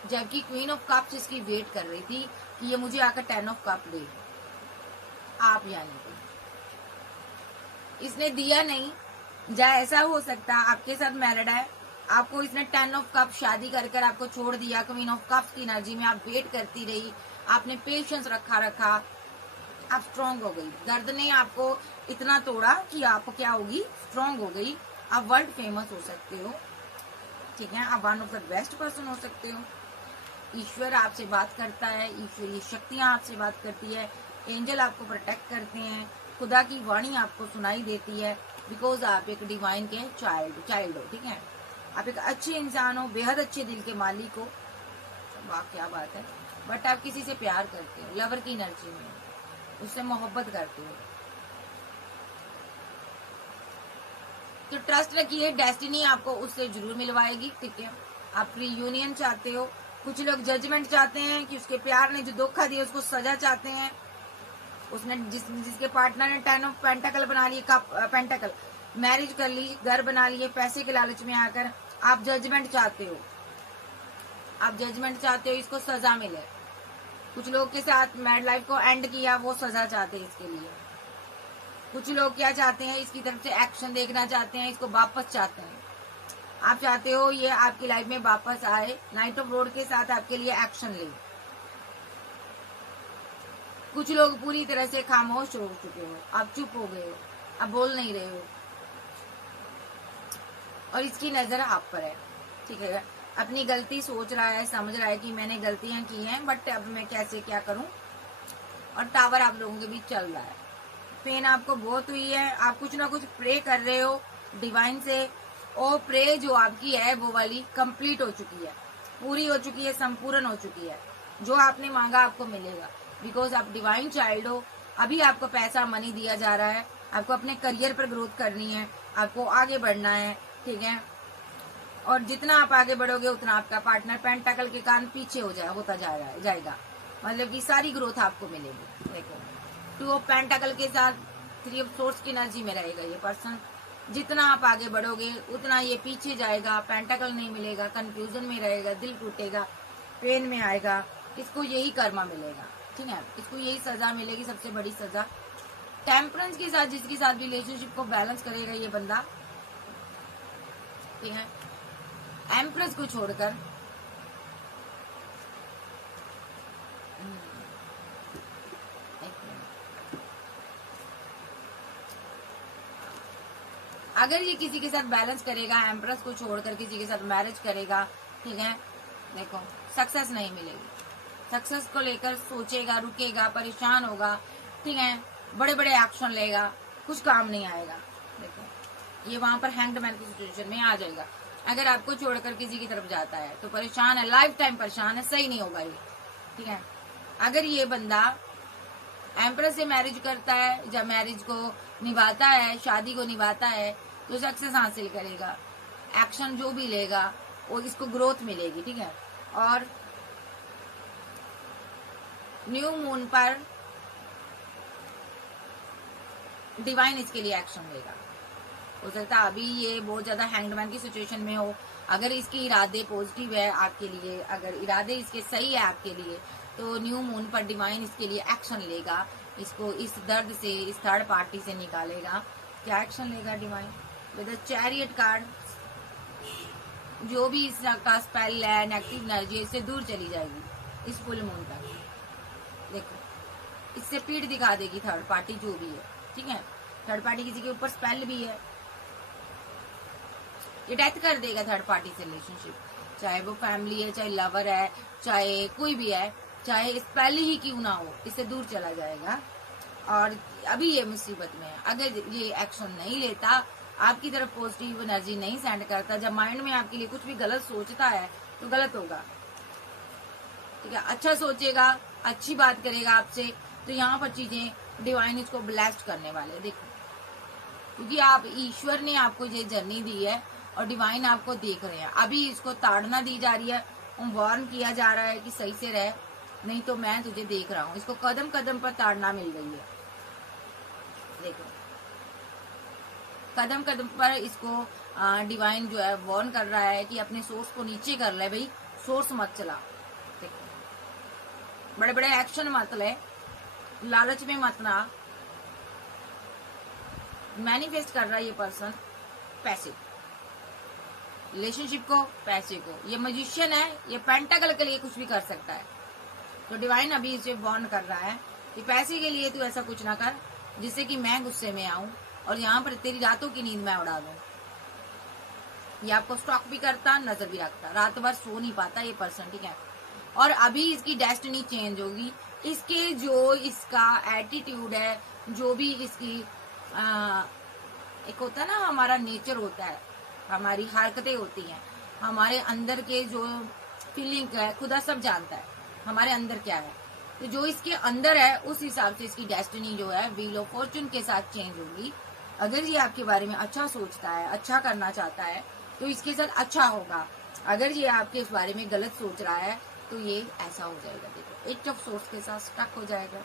जबकि क्वीन ऑफ कप्स इसकी वेट कर रही थी कि ये मुझे आकर 10 ऑफ कप दे, आप यानी कि इसने दिया नहीं। या ऐसा हो सकता आपके साथ मैरिड है, आपको इसने 10 ऑफ कप शादी कर आपको छोड़ दिया, क्वीन ऑफ कप्स की एनर्जी में आप वेट करती रही, आपने पेशेंस रखा, आप स्ट्रांग हो गई। दर्द ने आपको इतना तोड़ा कि आप क्या होगी, स्ट्रांग हो गई। आप वर्ल्ड फेमस हो सकते हो, ठीक है, आप one of the best person हो सकते हो। ईश्वर आपसे बात करता है, ईश्वरीय शक्तियां आपसे बात करती है, एंजल आपको प्रोटेक्ट करते हैं, खुदा की वाणी आपको सुनाई देती है, बिकॉज आप एक डिवाइन के चाइल्ड हो, ठीक है। आप एक अच्छे इंसान हो, बेहद अच्छे दिल के मालिक हो, वाह क्या बात है। बट आप किसी से प्यार करते हो, लवर की एनर्जी में, उससे मोहब्बत करते हो, तो ट्रस्ट रखिए, डेस्टिनी आपको उससे जरूर मिलवाएगी, ठीक है। आप रीयूनियन चाहते हो, कुछ लोग जजमेंट चाहते हैं कि उसके प्यार ने जो धोखा दिया उसको सजा चाहते हैं। उसने जिसके पार्टनर ने 10 ऑफ पेंटाकल बना लिए, पेंटाकल मैरिज कर ली, घर बना लिए, पैसे के लालच में आकर आप जजमेंट चाहते हो, आप जजमेंट चाहते हो, इसको सजा मिले। कुछ लोग के साथ मैरिड लाइफ को एंड किया, वो सजा चाहते हैं इसके लिए। कुछ लोग क्या चाहते हैं, इसकी तरफ से एक्शन देखना चाहते हैं, इसको वापस चाहते हैं। आप चाहते हो ये आपकी लाइफ में वापस आए, नाइट ऑफ रोड के साथ आपके लिए एक्शन ले। कुछ लोग पूरी तरह से खामोश हो चुके हो, आप चुप हो गए हो, आप बोल नहीं रहे हो, और इसकी नजर आप पर है, ठीक है। अपनी गलती सोच रहा है, समझ रहा है कि मैंने गलतियां की हैं, बट अब मैं कैसे क्या करूं, और टावर आप लोगों के बीच चल रहा है। पेन आपको बहुत हुई है, आप कुछ ना कुछ प्रे कर रहे हो डिवाइन से, और प्रे जो आपकी है वो वाली कंप्लीट हो चुकी है, पूरी हो चुकी है, संपूर्ण हो चुकी है। जो आपने मांगा आपको मिलेगा, बिकॉज आप डिवाइन चाइल्ड हो। अभी आपको पैसा मनी दिया जा रहा है, आपको अपने करियर पर ग्रोथ करनी है, आपको आगे बढ़ना है, ठीक है। और जितना आप आगे बढ़ोगे उतना आपका पार्टनर पेंटाकल के कारण पीछे होता जाएगा, मतलब कि सारी ग्रोथ आपको मिलेगी। देखो 2 ऑफ पेंटाकल के साथ 3 ऑफ सोर्स की एनर्जी में रहेगा ये पर्सन। जितना आप आगे बढ़ोगे उतना ये पीछे जाएगा, पेंटाकल नहीं मिलेगा, कंफ्यूजन में रहेगा, दिल टूटेगा, पेन में आएगा। इसको यही कर्मा मिलेगा, ठीक है, इसको यही सजा मिलेगी, सबसे बड़ी सजा। टेम्परेंस के साथ जिसके साथ भी रिलेशनशिप को बैलेंस करेगा ये बंदा, ठीक है, एम्प्रेस को छोड़कर अगर ये किसी के साथ बैलेंस करेगा, एम्प्रेस को छोड़कर किसी के साथ मैरिज करेगा, ठीक है, देखो सक्सेस नहीं मिलेगी। सक्सेस को लेकर सोचेगा, रुकेगा, परेशान होगा, ठीक है, बड़े बड़े एक्शन लेगा, कुछ काम नहीं आएगा। देखो ये वहां पर हैंग्ड मैन की सिचुएशन में आ जाएगा। अगर आपको छोड़कर किसी की तरफ जाता है तो परेशान है, लाइफ टाइम परेशान है, सही नहीं होगा ये, ठीक है। अगर ये बंदा एम्प्रेस से मैरिज करता है, जब मैरिज को निभाता है, शादी को निभाता है, तो सक्सेस हासिल करेगा, एक्शन जो भी लेगा वो इसको ग्रोथ मिलेगी, ठीक है। और न्यू मून पर डिवाइन इसके लिए एक्शन लेगा। हो सकता है अभी ये बहुत ज्यादा हैंगमैन की सिचुएशन में हो, अगर इसके इरादे पॉजिटिव है आपके लिए, अगर इरादे इसके सही है आपके लिए, तो न्यू मून पर डिवाइन इसके लिए एक्शन लेगा, इसको इस दर्द से, इस थर्ड पार्टी से निकालेगा। क्या एक्शन लेगा डिवाइन? विद चैरियट कार्ड, जो भी इसका स्पेल है, नेगेटिव एनर्जी इससे दूर चली जाएगी इस फुल मून तक। देखो इससे पीठ दिखा देगी थर्ड पार्टी जो भी है, ठीक है। थर्ड पार्टी किसी के ऊपर स्पेल भी है, ये डेथ कर देगा थर्ड पार्टी से रिलेशनशिप, चाहे वो फैमिली है, चाहे लवर है, चाहे कोई भी है, चाहे स्पेल ही क्यों ना हो, इससे दूर चला जाएगा। और अभी ये मुसीबत में है, अगर ये एक्शन नहीं लेता, आपकी तरफ पॉजिटिव एनर्जी नहीं सेंड करता, जब माइंड में आपके लिए कुछ भी गलत सोचता है तो गलत होगा, ठीक है। अच्छा सोचेगा, अच्छी बात करेगा आपसे, तो यहाँ पर चीजें डिवाइन इसको ब्लेस्ड करने वाले। देखो क्योंकि आप, ईश्वर ने आपको ये जर्नी दी है और डिवाइन आपको देख रहे हैं। अभी इसको ताड़ना दी जा रही है, वार्न किया जा रहा है कि सही से रह, नहीं तो मैं तुझे देख रहा हूँ। इसको कदम कदम पर ताड़ना मिल गई है। देखो कदम कदम पर इसको डिवाइन जो है वार्न कर रहा है कि अपने सोर्स को नीचे कर ले भाई, सोर्स मत चला, बड़े बड़े एक्शन मत ले, लालच में मत ना। मैनिफेस्ट कर रहा है ये पर्सन पैसे, रिलेशनशिप को, पैसे को। ये मैजिशियन है, ये पेंटाकल के लिए कुछ भी कर सकता है। तो डिवाइन अभी इसे वार्न कर रहा है कि पैसे के लिए तू ऐसा कुछ ना कर जिससे कि मैं गुस्से में आऊं और यहाँ पर तेरी रातों की नींद मैं उड़ा दूं। ये आपको स्टॉक भी करता, नजर भी रखता, रात भर सो नहीं पाता ये पर्सन, ठीक है। और अभी इसकी डेस्टिनी चेंज होगी। इसके जो इसका एटीट्यूड है, जो भी इसकी एक होता है ना, हमारा नेचर होता है, हमारी हरकतें होती हैं, हमारे अंदर के जो फीलिंग है, खुदा सब जानता है हमारे अंदर क्या है। तो जो इसके अंदर है उस हिसाब से इसकी डेस्टिनी जो है व्हील ऑफ फॉर्चून के साथ चेंज होगी। अगर ये आपके बारे में अच्छा सोचता है, अच्छा करना चाहता है, तो इसके साथ अच्छा होगा। अगर ये आपके बारे में गलत सोच रहा है तो ये ऐसा हो जाएगा। देखो, एट ऑफ सोर्स के साथ स्टक हो जाएगा,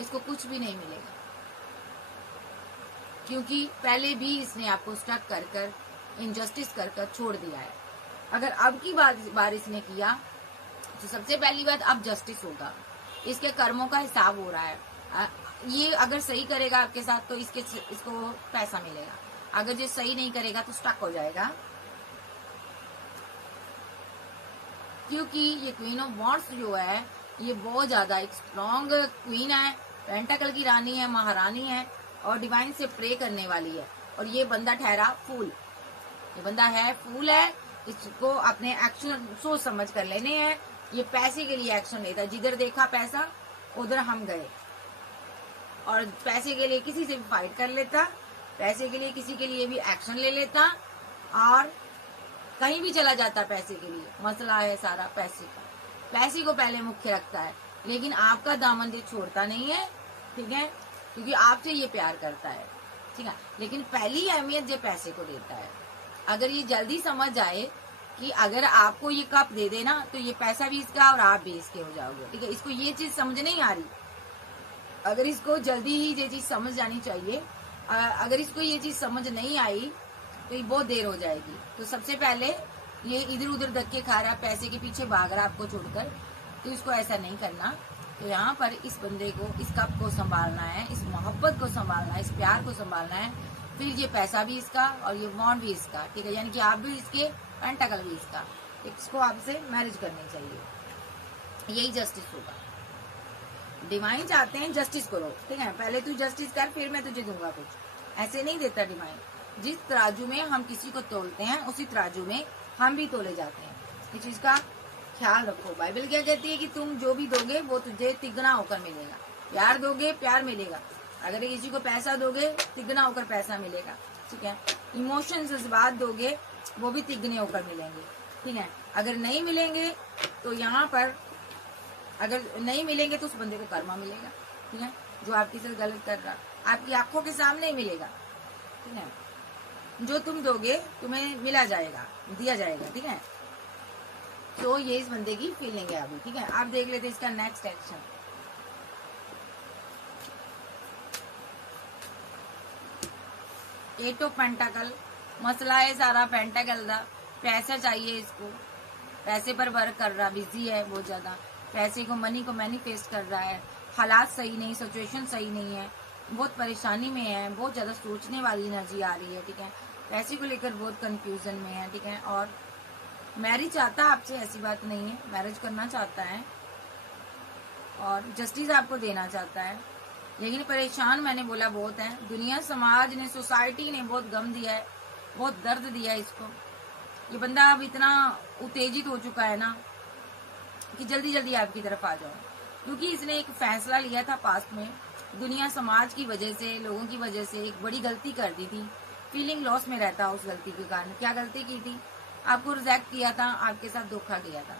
इसको कुछ भी नहीं मिलेगा, क्योंकि पहले भी इसने आपको स्टक कर कर, इनजस्टिस कर कर छोड़ दिया है। अगर अब की बार इसने किया तो सबसे पहली बात, अब जस्टिस होगा, इसके कर्मों का हिसाब हो रहा है। ये अगर सही करेगा आपके साथ तो इसको पैसा मिलेगा, अगर ये सही नहीं करेगा तो स्टक हो जाएगा। क्योंकि ये क्वीन ऑफ वॉन्ड्स जो है ये बहुत ज्यादा एक स्ट्रॉन्ग क्वीन है, पेंटाकल की रानी है, महारानी है, और डिवाइन से प्रे करने वाली है। और ये बंदा ठहरा फूल, ये बंदा है फूल है, इसको अपने एक्शन सोच समझ कर लेने हैं। ये पैसे के लिए एक्शन लेता, जिधर देखा पैसा उधर हम गए, और पैसे के लिए किसी से भी फाइट कर लेता, पैसे के लिए किसी के लिए भी एक्शन ले लेता, और कहीं भी चला जाता पैसे के लिए। मसला है सारा पैसे का, पैसे को पहले मुख्य रखता है, लेकिन आपका दामन ये छोड़ता नहीं है, ठीक है, क्योंकि आपसे ये प्यार करता है, ठीक है। लेकिन पहली अहमियत ये पैसे को देता है। अगर ये जल्दी समझ जाए कि अगर आपको ये कप दे देना तो ये पैसा भी इसका और आप भी इसके हो जाओगे, ठीक है। इसको ये चीज समझ नहीं आ रही, अगर इसको जल्दी ही ये चीज समझ जानी चाहिए। अगर इसको ये चीज समझ नहीं आई तो ये बहुत देर हो जाएगी। तो सबसे पहले ये इधर उधर धक्के खा रहा, पैसे के पीछे भाग रहा आपको छोड़कर, तो इसको ऐसा नहीं करना। तो यहाँ पर इस बंदे को, इस कप को संभालना है, इस मोहब्बत को संभालना है, इस प्यार को संभालना है। फिर ये पैसा भी इसका और ये बॉन्ड भी इसका, ठीक है, यानी कि आप भी इसके, पेंटाकल भी इसका। इसको आपसे मैरिज करनी चाहिए, यही जस्टिस होगा। डिवाइन चाहते हैं जस्टिस करो, ठीक है, पहले तू जस्टिस कर फिर मैं तुझे दूंगा कुछ, ऐसे नहीं देता डिवाइन। जिस तराजू में हम किसी को तोलते हैं उसी तराजू में हम भी तोले जाते हैं। इस चीज का ख्याल रखो। बाइबल क्या कहती है कि तुम जो भी दोगे वो तुझे तिगना होकर मिलेगा। प्यार दोगे प्यार मिलेगा, अगर किसी को पैसा दोगे तिगना होकर पैसा मिलेगा, ठीक है। इमोशन जज्बात दोगे वो भी तिगने होकर मिलेंगे, ठीक है। अगर नहीं मिलेंगे तो यहाँ पर, अगर नहीं मिलेंगे तो उस बंदे को कर्मा मिलेगा, ठीक है, जो आपके साथ गलत कर रहा, आपकी आंखों के सामने ही मिलेगा, ठीक है। जो तुम दोगे तुम्हें मिला जाएगा, दिया जाएगा, ठीक है। तो ये इस बंदे की फीलिंग है अभी, ठीक है। आप देख लेते हैं इसका नेक्स्ट एक्शन। एट ऑफ पेंटाकल, मसला है सारा पेंटाकल का। पैसा चाहिए इसको, पैसे पर वर्क कर रहा, बिजी है बहुत ज्यादा, पैसे को, मनी को मैनिफेस्ट कर रहा है। हालात सही नहीं, सिचुएशन सही नहीं है, बहुत परेशानी में है, बहुत ज्यादा सोचने वाली एनर्जी आ रही है, ठीक है। पैसे को लेकर बहुत कंफ्यूजन में है, ठीक है। और मैरिज चाहता है आपसे, ऐसी बात नहीं है, मैरिज करना चाहता है और जस्टिस आपको देना चाहता है, लेकिन परेशान मैंने बोला बहुत है। दुनिया, समाज ने, सोसाइटी ने बहुत गम दिया है, बहुत दर्द दिया है इसको। ये बंदा अब इतना उत्तेजित हो चुका है ना कि जल्दी जल्दी आपकी तरफ आ जाओ, क्योंकि इसने एक फैसला लिया था पास्ट में, दुनिया समाज की वजह से, लोगों की वजह से एक बड़ी गलती कर दी थी। फीलिंग लॉस में रहता उस गलती के कारण। क्या गलती की थी? आपको रिजेक्ट किया था, आपके साथ धोखा किया था।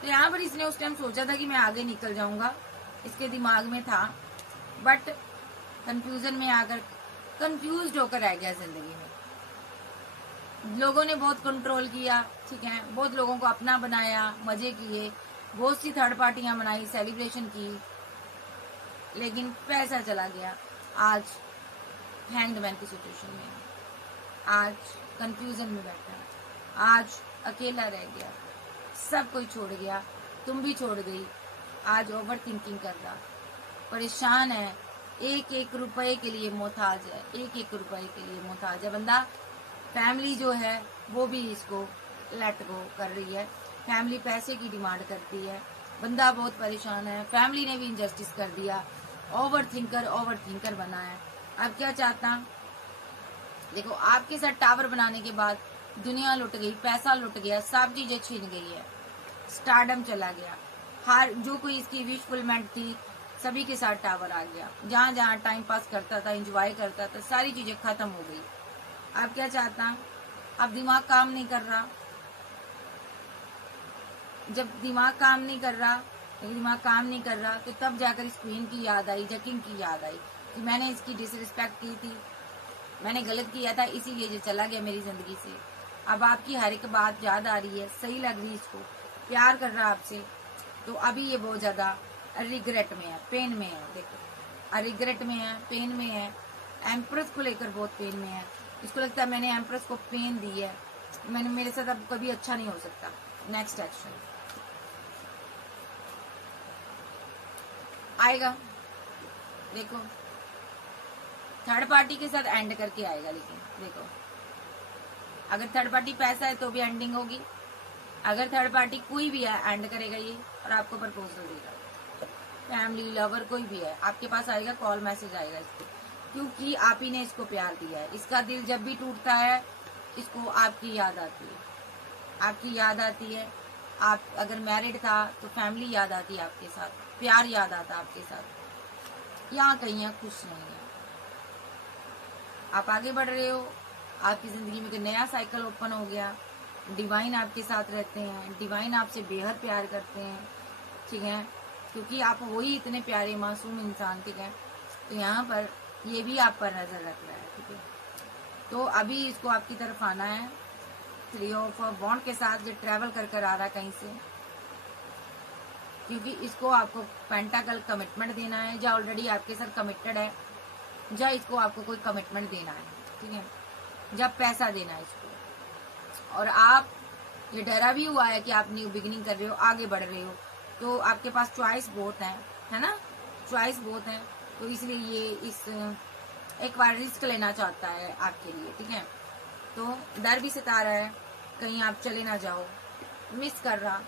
तो यहाँ पर इसने उस टाइम सोचा था कि मैं आगे निकल जाऊंगा, इसके दिमाग में था, बट कंफ्यूजन में आकर कंफ्यूज होकर रह गया जिंदगी में। लोगों ने बहुत कंट्रोल किया, ठीक है, बहुत लोगों को अपना बनाया, मजे किए, बहुत सी थर्ड पार्टियां बनाई, सेलिब्रेशन की, लेकिन पैसा चला गया। आज हैंगमैन की सिचुएशन में, आज कंफ्यूजन में बैठा है, आज अकेला रह गया, सब कोई छोड़ गया, तुम भी छोड़ गई। आज ओवर थिंकिंग कर रहा, परेशान है, एक एक रुपए के लिए मोहताज है, एक एक रुपए के लिए मोहताज है बंदा। फैमिली जो है वो भी इसको लेट गो कर रही है, फैमिली पैसे की डिमांड करती है, बंदा बहुत परेशान है, फैमिली ने भी इनजस्टिस कर दिया, ओवर थिंकर बना है। अब क्या चाहता, देखो आपके साथ टावर बनाने के बाद दुनिया लुट गई, पैसा लुट गया, सब चीजें छीन गई है, स्टारडम चला गया, हर जो कोई इसकी विशफुलमेंट थी सभी के साथ टावर आ गया, जहां जहां टाइम पास करता था, एंजॉय करता था, सारी चीजें खत्म हो गई। अब क्या चाहता, अब दिमाग काम नहीं कर रहा। जब दिमाग काम नहीं कर रहा तो तब जाकर इस क्वीन की याद आई, जकिंग की याद आई कि मैंने इसकी डिसरिस्पेक्ट की थी, मैंने गलत किया था, इसीलिए ये चला गया मेरी जिंदगी से। अब आपकी हर एक बात याद आ रही है, सही लग रही है, इसको प्यार कर रहा है आपसे, तो अभी ये बहुत ज्यादा रिग्रेट में है, पेन में है। देखो रिग्रेट में है, पेन में है, एम्प्रेस को लेकर बहुत पेन में है। इसको लगता है मैंने एम्प्रेस को पेन दी है, मैंने, मेरे साथ अब कभी अच्छा नहीं हो सकता। नेक्स्ट एक्शन आएगा, देखो थर्ड पार्टी के साथ एंड करके आएगा। लेकिन देखो अगर थर्ड पार्टी पैसा है तो भी एंडिंग होगी, अगर थर्ड पार्टी कोई भी है एंड करेगा ये और आपको प्रपोजल देगा। फैमिली लवर कोई भी है आपके पास आएगा, कॉल मैसेज आएगा इसको, क्योंकि आप ही ने इसको प्यार दिया है। इसका दिल जब भी टूटता है इसको आपकी याद आती है, आपकी याद आती है। आप अगर मैरिड था तो फैमिली याद आती है आपके साथ, प्यार याद आता आपके साथ। यहाँ कहीं है खुश नहीं है, आप आगे बढ़ रहे हो, आपकी जिंदगी में कोई नया साइकिल ओपन हो गया, डिवाइन आपके साथ रहते हैं, डिवाइन आपसे बेहद प्यार करते हैं, ठीक है, क्योंकि आप वही इतने प्यारे मासूम इंसान, ठीक है। तो यहाँ पर ये भी आप पर नजर रख रहा है, ठीक है। तो अभी इसको आपकी तरफ आना है, 3 ऑफ बॉन्ड के साथ जो ट्रेवल कर कर आ रहा है कहीं से, क्योंकि इसको आपको पेंटाकल कमिटमेंट देना है, या ऑलरेडी आपके साथ कमिटेड है, या इसको आपको कोई कमिटमेंट देना है, ठीक है, जब पैसा देना है इसको। और आप ये डरा भी हुआ है कि आप न्यू बिगिनिंग कर रहे हो, आगे बढ़ रहे हो, तो आपके पास चॉइस बहुत है ना, चॉइस बहुत है, तो इसलिए ये इस एक बार रिस्क लेना चाहता है आपके लिए, ठीक है। तो डर भी सता रहा है कहीं आप चले ना जाओ, मिस कर रहा,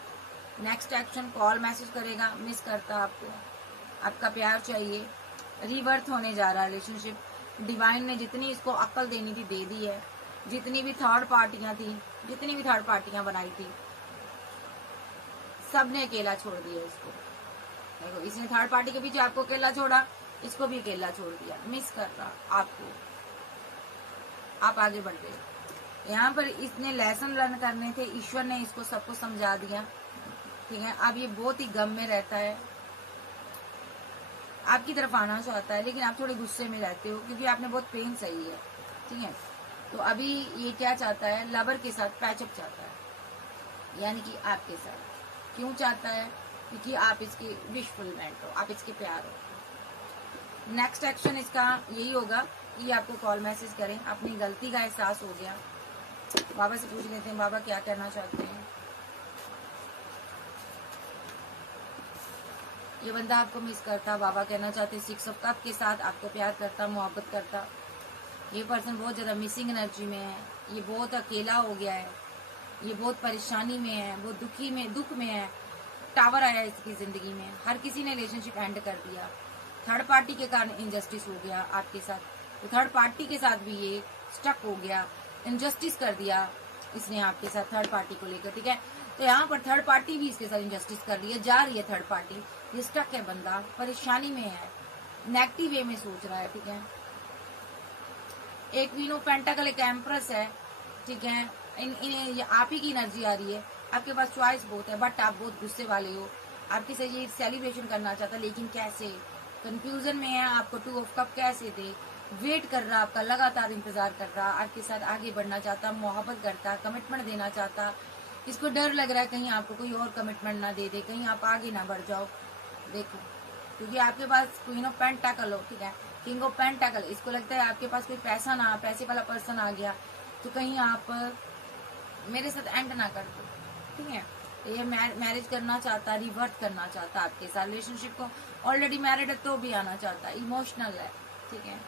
नेक्स्ट एक्शन कॉल मैसेज करेगा, मिस करता आपको, आपका प्यार चाहिए, रिवर्थ होने जा रहा है रिलेशनशिप। डिवाइन ने जितनी इसको अक्ल देनी थी दे दी है, जितनी भी थर्ड पार्टियां थी, जितनी भी थर्ड पार्टियां बनाई थी, सबने अकेला छोड़ दिया इसको। देखो इसने थर्ड पार्टी के पीछे आपको अकेला छोड़ा, इसको भी अकेला छोड़ दिया, मिस कर रहा आपको, आप आगे बढ़ गए। यहाँ पर इसने लेसन लर्न करने थे, ईश्वर ने इसको सबको समझा दिया, ठीक है। अब ये बहुत ही गम में रहता है, आपकी तरफ आना चाहता है, लेकिन आप थोड़े गुस्से में रहते हो क्योंकि आपने बहुत पेन सही है, ठीक है। तो अभी ये क्या चाहता है, लवर के साथ पैचअप चाहता है, यानी कि आपके साथ। क्यों चाहता है, क्योंकि आप इसकी विशफुलमेंट हो, आप इसके प्यार हो। नेक्स्ट एक्शन इसका यही होगा कि आपको कॉल मैसेज करें, अपनी गलती का एहसास हो गया। बाबा से पूछ लेते हैं बाबा क्या करना चाहते हैं। ये बंदा आपको मिस करता, बाबा कहना चाहते 6 ऑफ कप के साथ आपको प्यार करता, मोहब्बत करता। ये पर्सन बहुत ज्यादा मिसिंग एनर्जी में है, ये बहुत अकेला हो गया है, ये बहुत परेशानी में है, बहुत दुख में है। टावर आया इसकी जिंदगी में, हर किसी ने रिलेशनशिप एंड कर दिया, थर्ड पार्टी के कारण इनजस्टिस हो गया आपके साथ, तो थर्ड पार्टी के साथ भी ये स्टक हो गया, इनजस्टिस कर दिया इसने आपके साथ थर्ड पार्टी को लेकर, ठीक है। तो यहाँ पर थर्ड पार्टी भी इसके साथ इनजस्टिस कर रही है, जा रही है थर्ड पार्टी, ये स्टक है बंदा, परेशानी में है, नेगेटिव वे में सोच रहा है, ठीक है। एक क्वीन ऑफ पेंटाकल, एक एम्प्रेस है, ठीक है। इन आप ही की एनर्जी आ रही है, आपके पास चॉइस बहुत है, बट आप बहुत गुस्से वाले हो, आपके से ये सेलिब्रेशन करना चाहता है, लेकिन कैसे, कंफ्यूजन में है, आपको 2 ऑफ कप कैसे दे, वेट कर रहा, आपका लगातार इंतजार कर रहा, आपके साथ आगे बढ़ना चाहता, मोहब्बत करता, कमिटमेंट देना चाहता। इसको डर लग रहा है कहीं आपको कोई और कमिटमेंट ना दे दे, कहीं आप आगे ना बढ़ जाओ। देखो क्योंकि आपके पास क्वीन ऑफ पेंटाकल हो, ठीक है, किंग ऑफ पेंटाकल, इसको लगता है आपके पास कोई पैसे वाला पर्सन आ गया तो कहीं आप मेरे साथ एंड ना कर दो, ठीक है। ये मैरिज करना चाहता, रिवर्ट करना चाहता आपके साथ रिलेशनशिप को, ऑलरेडी मैरिड है तो भी आना चाहता, इमोशनल है, ठीक है।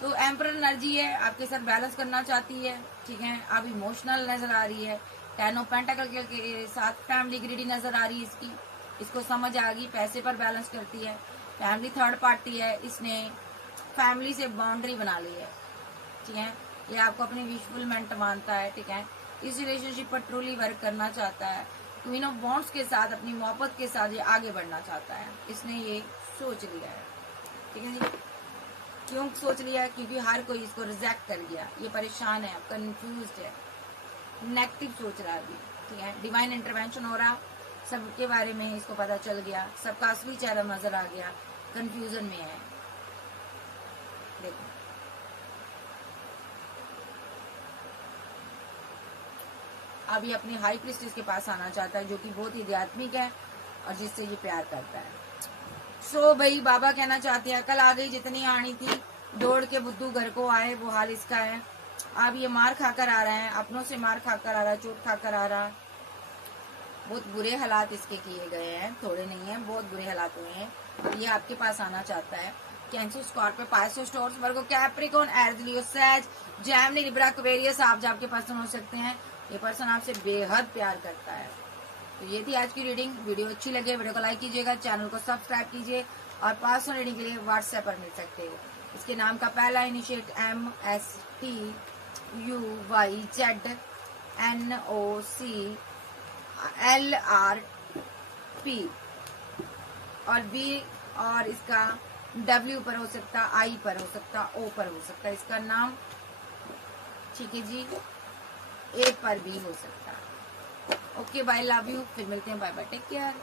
तो एम्परर एनर्जी है, आपके साथ बैलेंस करना चाहती है, ठीक है। अब इमोशनल नजर आ रही है, 10 ऑफ पेंटाकल के साथ फैमिली ग्रीडी नजर आ रही है इसकी, इसको समझ आ गई, पैसे पर बैलेंस करती है, फैमिली थर्ड पार्टी है, इसने फैमिली से बाउंड्री बना ली है, ठीक है। ये आपको अपनी विशफुलमेंट मानता है, ठीक है। इस रिलेशनशिप पर ट्रूली वर्क करना चाहता है, क्वीन ऑफ वॉन्ड्स के साथ अपनी मोहब्बत के साथ ये आगे बढ़ना चाहता है, इसने ये सोच लिया है, ठीक है जी। क्यों सोच लिया? क्योंकि हर कोई इसको रिजेक्ट कर गया, ये परेशान है, कंफ्यूज्ड है, नेगेटिव सोच रहा है अभी, ठीक है। डिवाइन इंटरवेंशन हो रहा, सबके बारे में इसको पता चल गया, सबका असली चेहरा नजर आ गया, कंफ्यूजन में है। देखो अभी अपनी हाई प्रिस्टेस के पास आना चाहता है, जो कि बहुत ही आध्यात्मिक है और जिससे ये प्यार करता है। सो भाई बाबा कहना चाहते हैं, कल आ गई जितनी आनी थी, दौड़ के बुद्धू घर को आए, वो हाल इसका है। अब ये मार खाकर आ रहा है, अपनों से मार खाकर आ रहा है, चोट खाकर आ रहा है, बहुत बुरे हालात इसके किए गए हैं, थोड़े नहीं है, बहुत बुरे हालात हुए हैं। ये आपके पास आना चाहता है। कैंसर, स्कॉर्पियो, पाइसेस, टॉरस, वर्गो, कैप्रिकॉर्न, एरीज, लियो, सैज, जेमिनी, लिब्रा, एक्वेरियस आप आपके पर्सन हो सकते हैं। ये पर्सन आपसे बेहद प्यार करता है। तो ये थी आज की रीडिंग। वीडियो अच्छी लगे वीडियो को लाइक कीजिएगा, चैनल को सब्सक्राइब कीजिए और पर्सनल रीडिंग के लिए व्हाट्सएप पर मिल सकते हो। इसके नाम का पहला इनिशिएट MSTUYZNOCLRP और B और इसका W पर हो सकता, I पर हो सकता, O पर हो सकता इसका नाम, ठीक है जी। A पर भी हो सकता। ओके बाय, लव यू, फिर मिलते हैं, बाय बाय, टेक केयर।